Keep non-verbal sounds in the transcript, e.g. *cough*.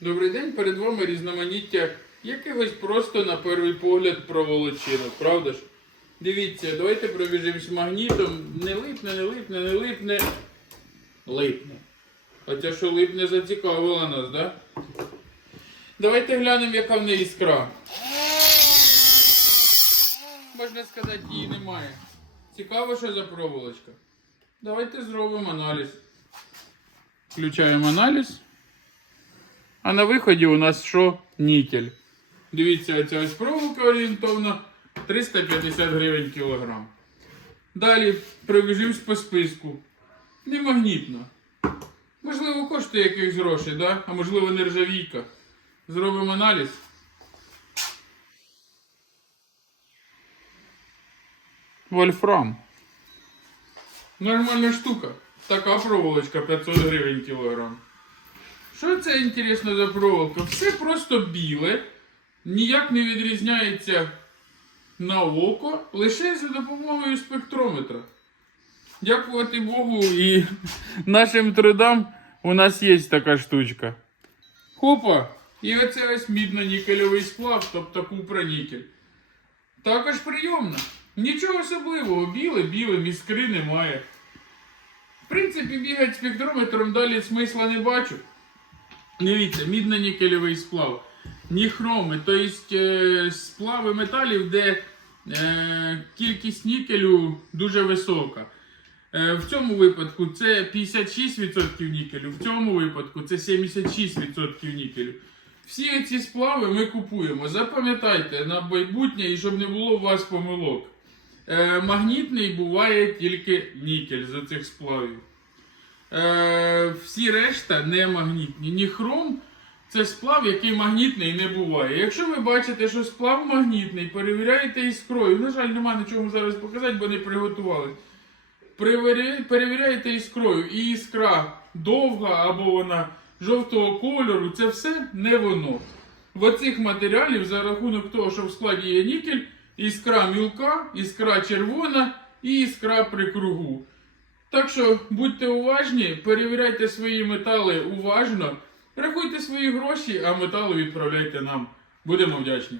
Добрий день, перед вами різноманіття якихось просто на перший погляд проволочинок, правда ж? Дивіться, давайте пробіжимось магнітом. Не липне, не липне, не липне. Липне. Хоча що липне зацікавило нас, да? Давайте глянемо, яка в неї іскра. Можна сказати, її немає. Цікаво, що за проволочка. Давайте зробимо аналіз. Включаємо аналіз. А на виході у нас що? Нікель. Дивіться, ця ось проволока орієнтовно 350 гривень кілограм. Далі пробіжимось по списку. Не магнітно. Можливо, коштує якихось грошей, да? а можливо, нержавійка. Зробимо аналіз. Вольфрам. Нормальна штука. Така проволочка 500 гривень кілограм. Що це інтересно за проволока? Все просто біле, ніяк не відрізняється на око, лише за допомогою спектрометра. Дякувати Богу і *laughs* нашим трудам у нас є така штучка. Хопа! І оце ось мідно-нікельовий сплав, тобто купра-нікель. Також прийомно. Нічого особливого, біле, біле, іскри немає. В принципі, бігати спектрометром далі смисла не бачу. Дивіться, мідно-нікельовий сплав. Ніхроми, тобто е, сплави металів, де е, кількість нікелю дуже висока. Е, в цьому випадку це 56% нікелю, в цьому випадку це 76% нікелю. Всі ці сплави ми купуємо. Запам'ятайте на майбутнє і щоб не було у вас помилок. Магнітний буває тільки нікель з цих сплавів. Е, всі решта не магнітні. Ніхром це сплав, який магнітний не буває. Якщо ви бачите, що сплав магнітний, перевіряєте іскрою. На жаль, нема нічого зараз показати, бо не приготували. Перевіряєте іскрою, і іскра довга або вона жовтого кольору, це все не воно. В оцих матеріалів за рахунок того, що в складі є нікель, іскра мілка, іскра червона і іскра при кругу. Так що будьте уважні, перевіряйте свої метали уважно, рахуйте свої гроші, а метали відправляйте нам. Будемо вдячні.